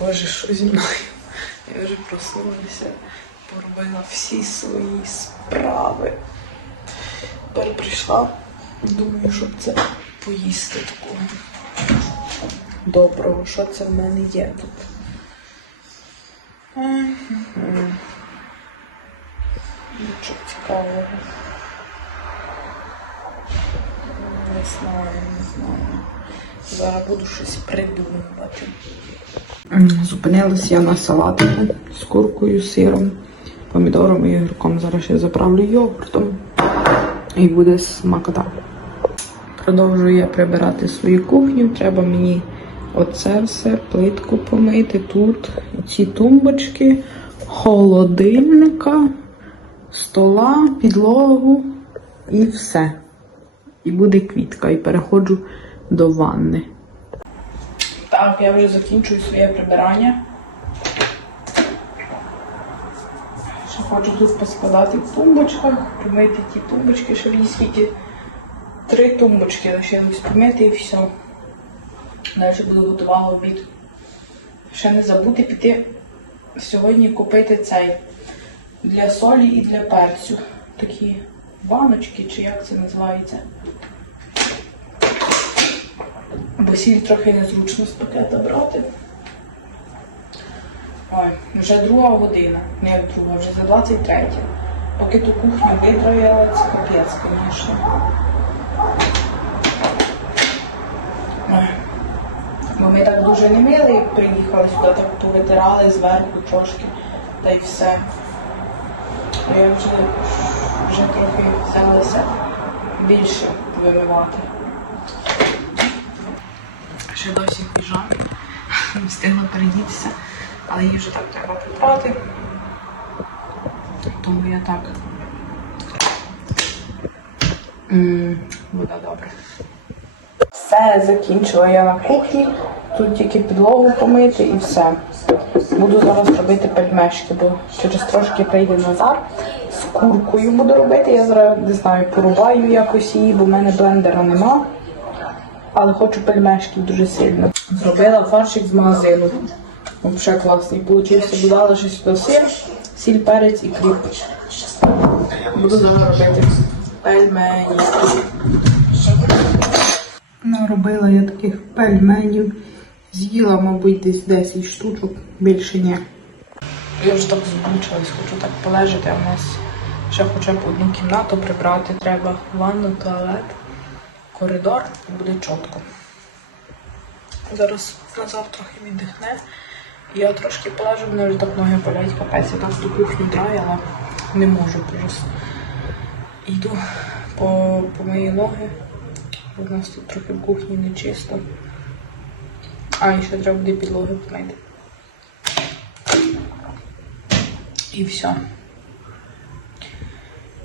Боже, що зі мною? Я вже проснулася, поробила всі свої справи. Тепер прийшла, думаю, щоб це поїсти такого доброго. Що це в мене є тут? Нічого цікавого. Не знаю, не знаю. Зараз буду щось придумувати. Зупинилась я на салатику з куркою, сиром, помідором і огірком. Зараз ще заправлю йогуртом і буде смакота. Продовжую я прибирати свою кухню. Треба мені оце все, плитку помити тут, ці тумбочки, холодильника, стола, підлогу і все. І буде квітка. І переходжу до ванни. Так, я вже закінчую своє прибирання. Ще хочу тут поскладати в тумбочках, помити ті тумбочки, ще мені скільки три тумбочки лишилось помити і все. Далі буду готувала обід. Ще не забути піти сьогодні купити цей для солі і для перцю. Такі баночки, чи як це називається. Бо сіль трохи незручно з пакета брати. Ой, вже друга година, не як друга, вже за 23. Поки ту кухню витроїла, це капець, звісно. Бо ми так дуже не мили, як приїхали сюди, так повитирали зверху трошки, та й все. Я вже, вже трохи взялася більше вимивати. Ще досі в. Не встигла передітися, але її вже так треба прибрати. Тому я так. Буде добре. Все, закінчила я на кухні. Тут тільки підлогу помити і все. Буду зараз робити пельмешки, бо через трошки прийде Назар. З куркою буду робити. Я зараз не знаю, порубаю якось її, бо в мене блендера нема. Але хочу пельмешки дуже сильно. Зробила фаршик з магазину. Взагалі класний. Получився, додала ще сюди сир, сіль, перець і кріп. Буду зараз робити пельмені. Наробила я таких пельменів. З'їла, мабуть, десь 10 штучок, більше ні. Я вже так змучилась, хочу так полежати, а в нас ще хоча б одну кімнату прибрати. Треба ванну, туалет, коридор і буде чітко. Зараз Назар трохи віддихне. Я трошки полежу, мене вже так ноги болять, капець, я так кухню драю, але не можу просто. Йду по, по мої ноги. У нас тут трохи в кухні не чисто. А, і ще треба буде підлоги помити. І все.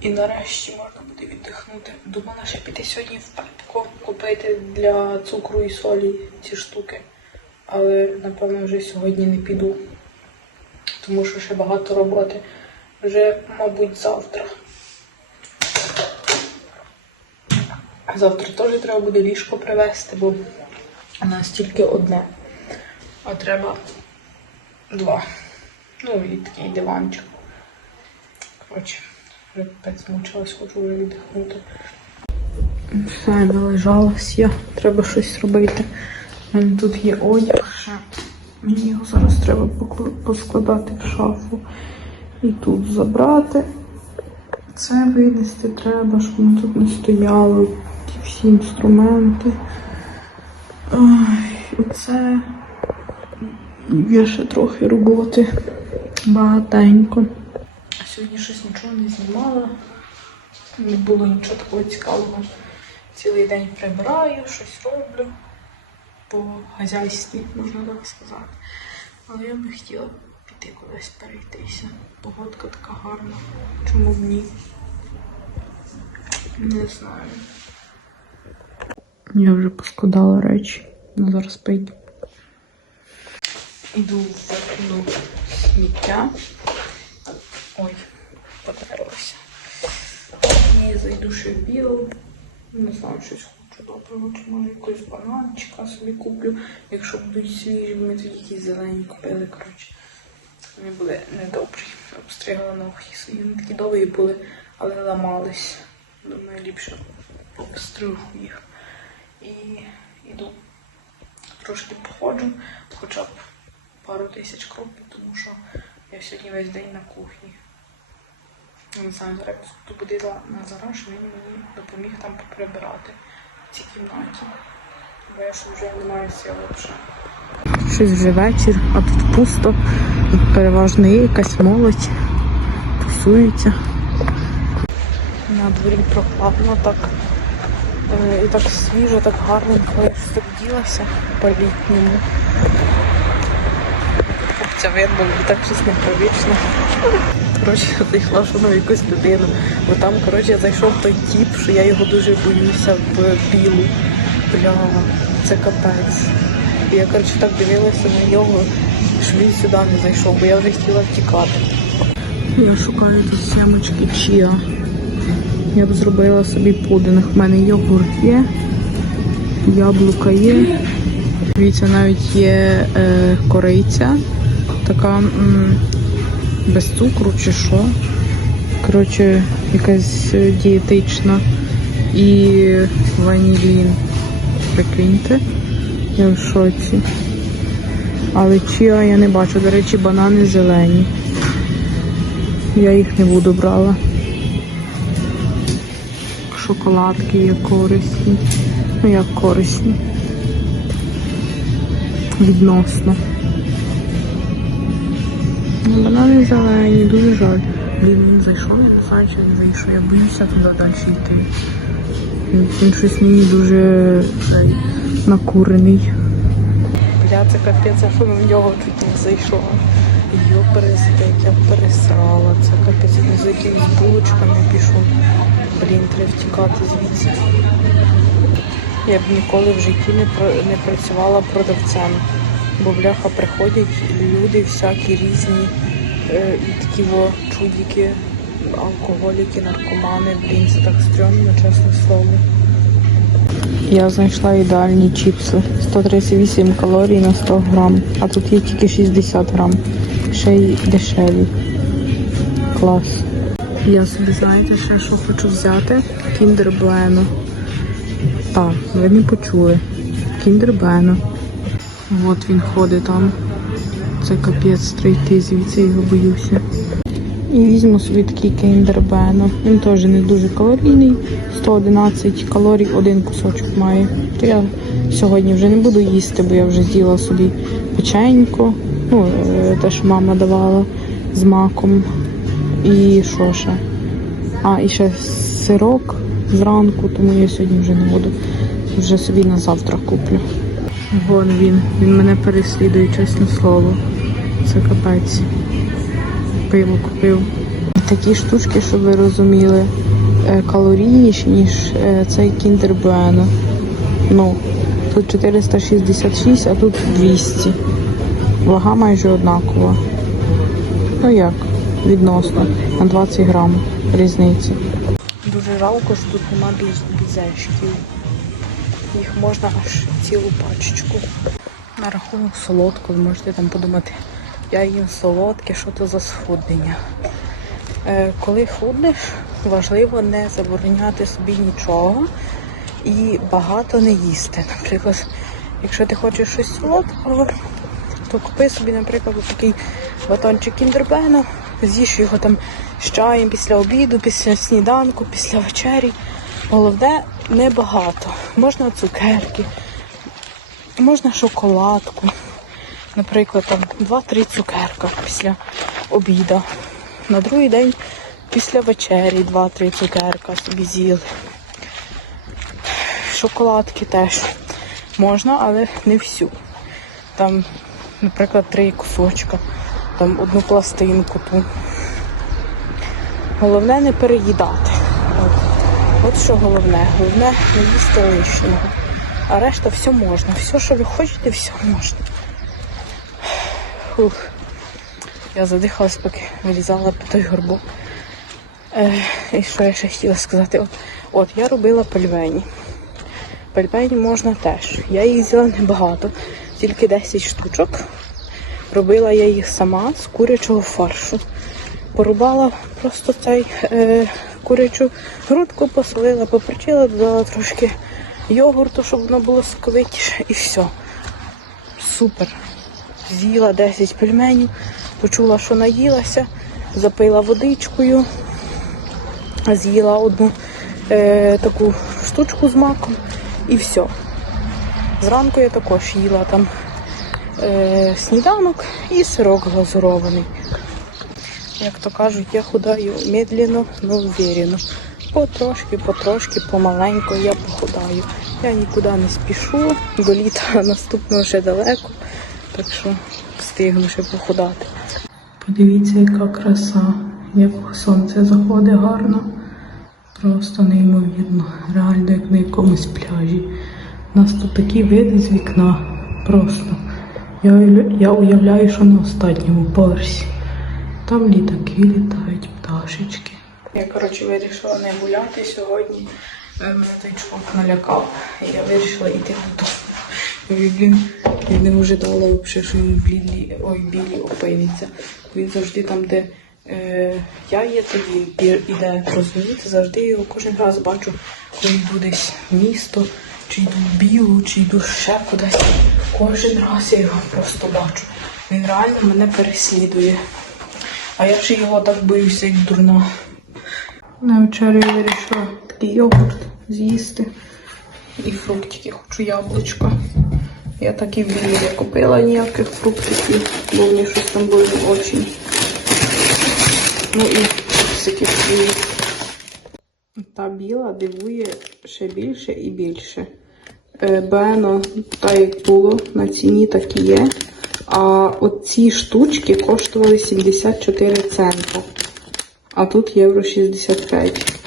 І нарешті можна буде віддихнути. Думала ще піти сьогодні в Пепко купити для цукру і солі ці штуки. Але напевно вже сьогодні не піду. Тому що ще багато роботи. Вже, мабуть, завтра. Завтра теж треба буде ліжко привезти, бо у нас тільки одне. А треба два. Ну і такий диванчик. Коротше, вже змучилась, хочу вже віддихнути. Все, належалась я. Треба щось робити. У мене тут є одяг ще. Мені його зараз треба поскладати в шафу. І тут забрати. Це винести треба, щоб воно тут не стояло. Ті всі інструменти. Ой, оце є ще трохи роботи. Багатенько. Сьогодні щось нічого не знімала. Не було нічого такого цікавого. Цілий день прибираю, щось роблю по хазяйстві, можна так сказати. Але я би хотіла піти кудись перейтися. Погодка така гарна. Чому б ні? Не знаю. Я вже поскладала речі. Назар спить. Іду в викину сміття. Ой, потерлася. І зайду ще в білу. Не знаю, щось хочу добре. Коротше, може якогось бананчика собі куплю. Якщо будуть свіжі, ми тоді якісь зелені купили, коротше. Вони були недобрі. Обстригала ногті свої. Вони такі довгі були, але ламались. Думаю, ліпше обстригу їх. І йду. Трошки походжу, хоча б пару тисяч кроків, тому що я сьогодні весь день на кухні. Не знаю, зараз тут буде Назара, що він мені допоміг там поприбирати в цій кімнаті. Бо я ж вже не маю сили вже. Щось вже вечір, а тут пусто. Тут переважно є якась молодь, тусується. На дворі прохладно так. Е, І так свіжо, так гарно, я ж так по-літньому. Хлопця видно, і так щось непривично. Коротше, зайшла що на якусь людину. Бо там, коротше, зайшов той тіп, що я його дуже боюся в білу. Бля, це капець. І я, коротше, так дивилася на нього, що він сюди не зайшов, бо я вже хотіла втікати. Я шукаю тут сімочки чия. Я б зробила собі пудинг. У мене йогурт є, яблука є. Дивіться, навіть є е, кориця, така м, без цукру чи що. Коротше, якась е, дієтична і ванілін. Прикиньте, я в шоці. Але чия я не бачу. До речі, банани зелені. Я їх не буду брала. Шоколадки є корисні. Ну як корисні. Відносно. Банани зелені, дуже жаль. Блін, він зайшов, я не знаю, чи він зайшов. Я боюся туди далі йти. Він, щось мені дуже накурений. Бля, це капець, що в нього чуть не зайшла. Йо перестик, я пересрала. Це капець, за якимись булочками пішов. Блін, треба втікати звідси. Я б ніколи в житті не, про- не працювала продавцем. Бо бляха приходять люди всякі різні, е, і такі во чудики, алкоголіки, наркомани. Блін, це так стрьомно, чесне слово. Я знайшла ідеальні чіпси. 138 калорій на 100 грам, а тут є тільки 60 грам. Ще й дешеві. Клас. Я собі, знаєте, ще що хочу взяти? Кіндер Bueno. Так, ви не почули. Кіндер Bueno. От він ходить там. Це капець прийти звідси, його боюся. І візьму собі такий Bueno. Він теж не дуже калорійний. 111 калорій, один кусочок має. То я сьогодні вже не буду їсти, бо я вже з'їла собі печенько. Ну, е, те, що мама давала з маком. І що ще? А, і ще сирок зранку, тому я сьогодні вже не буду. Вже собі на завтра куплю. Вон він, він мене переслідує, чесне слово. Це капець. Пиво купив. Такі штучки, щоб ви розуміли, е, калорійніші, ніж е, цей Kinder Bueno. Ну, тут 466, а тут 200. Вага майже однакова. Ну як, відносно, на 20 грам різниці. Дуже жалко, що тут нема бізешків. Їх можна аж цілу пачечку. На рахунок солодкого, ви можете там подумати, я їм солодке, що то за схуднення. Е, коли худнеш, важливо не забороняти собі нічого і багато не їсти. Наприклад, якщо ти хочеш щось солодкого, то купи собі, наприклад, такий батончик кіндербену, з'їж його там з чаєм після обіду, після сніданку, після вечері. Головне, небагато. Можна цукерки, можна шоколадку. Наприклад, там 2-3 цукерка після обіду. На другий день після вечері 2-3 цукерка собі з'їли. Шоколадки теж можна, але не всю. Там, наприклад, три кусочка, там одну пластинку ту. Головне не переїдати. От що головне. Головне не їсти лишнього. А решта все можна. Все, що ви хочете, все можна. Фух. Я задихалась, поки вилізала по той горбок. Е, і що я ще хотіла сказати? От, от я робила пельмені. пельмені можна теж. Я їх взяла небагато, тільки 10 штучок. Робила я їх сама з курячого фаршу. Порубала просто цей е, курячу грудку, посолила, поперчила, додала трошки йогурту, щоб воно було соковитіше, і все. Супер. З'їла 10 пельменів, почула, що наїлася, запила водичкою, з'їла одну е, таку штучку з маком і все. Зранку я також їла там е, сніданок і сирок глазурований. Як то кажуть, я худаю медленно, но уверенно. Потрошки, потрошки, помаленьку я похудаю. Я нікуди не спішу, до літа наступного ще далеко, так що встигну ще похудати. Подивіться, яка краса, як сонце заходить гарно. Просто неймовірно, реально як на якомусь пляжі. У нас тут такі види з вікна. Просто. Я, я уявляю, що на останньому поверсі. Там літаки літають, пташечки. Я, коротше, вирішила не гуляти сьогодні. Е, Мене той чувак налякав. І я вирішила йти додому. Блін, я не ожидала взагалі, що він білі, ой, білі опиниться. Він завжди там, де е, я є, то він іде. Розумієте, завжди його кожен раз бачу, коли йду десь в місто, чи йду в білу, чи йду ще кудись. Кожен раз я його просто бачу. Він реально мене переслідує. А я ще його так боюся, як дурна. На вечерю я вирішила такий йогурт з'їсти. І фруктики, хочу яблучко. Я так і в не купила ніяких фруктиків, бо мені щось там було очень. Ну і всякі фрі. Та біла дивує ще більше і більше. Е, Бено, так як було, на ціні так і є. А оці штучки коштували 74 цента. А тут євро 65.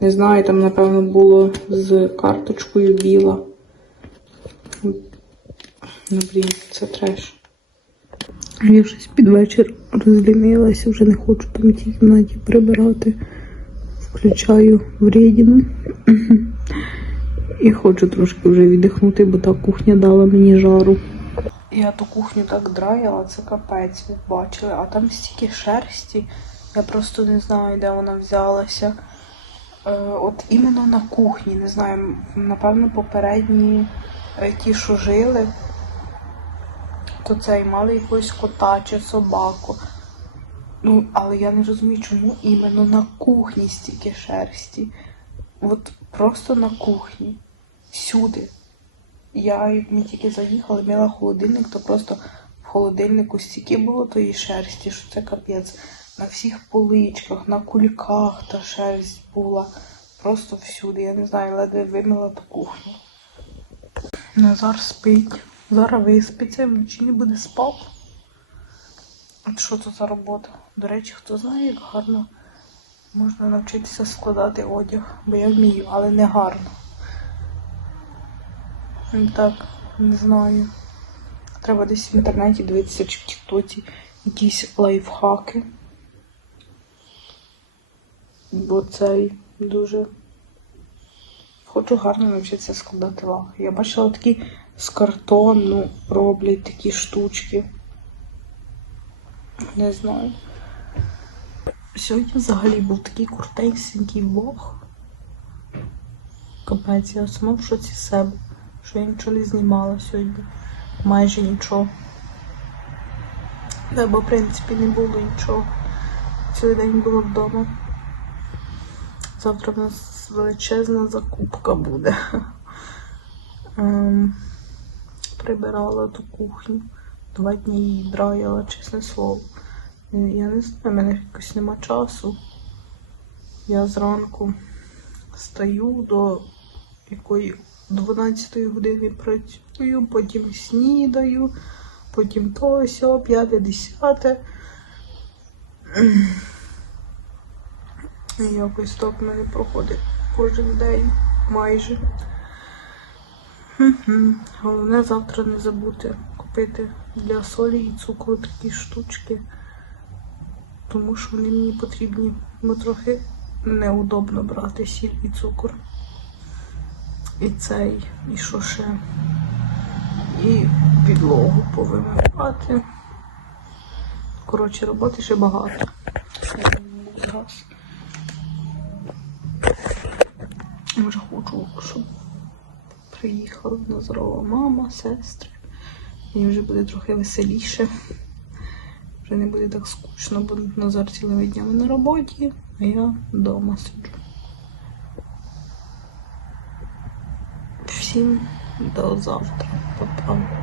Не знаю, там, напевно, було з карточкою біла. Ну, блін, це треш. Я щось під вечір розлінилася, вже не хочу там тій кімнаті прибирати. Включаю вредіну. І хочу трошки вже віддихнути, бо та кухня дала мені жару. Я ту кухню так драяла, це капець, ви бачили, а там стільки шерсті. Я просто не знаю, де вона взялася. Е, от іменно на кухні, не знаю, напевно, попередні е, ті, що жили, то цей мали якогось кота чи собаку. Ну, але я не розумію, чому іменно на кухні стільки шерсті. От просто на кухні. Всюди. Я, як тільки заїхали, мила холодильник, то просто в холодильнику стільки було тої шерсті, що це капець. На всіх поличках, на кульках та шерсть була. Просто всюди. Я не знаю, ледве вимила ту кухню. Назар спить. Зараз виспиться, вночі не буде спав. От що це за робота? До речі, хто знає, як гарно можна навчитися складати одяг, бо я вмію, але не гарно. Так, не знаю. Треба десь в інтернеті дивитися чи в Тіктоці якісь лайфхаки. Бо цей дуже. Хочу гарно навчитися складати лаг. Я бачила такі з картону роблять такі штучки. Не знаю. Сьогодні взагалі був такий крутенький влог. Капець, я в шоці себе, що я нічого не знімала сьогодні. Майже нічого. Да, бо в принципі не було нічого. Цілий день було вдома. Завтра в нас величезна закупка буде. Ем, прибирала ту кухню. Два дні її драяла, чесне слово. Е, Я не знаю, в мене якось нема часу. Я зранку стаю до якої 12 години працюю, потім снідаю, потім то сьо, п'яте, десяте. І якось так в мене проходить кожен день майже. Головне завтра не забути купити для солі і цукру такі штучки, тому що вони мені потрібні, бо трохи неудобно брати сіль і цукор. І цей, і що ще? І підлогу повимивати. Коротше, роботи ще багато. Може хочу, щоб приїхала Назарова мама, сестри. Мені вже буде трохи веселіше. Вже не буде так скучно, бо Назар цілими днями на роботі, а я вдома сиджу. Всім до завтра. Па-па.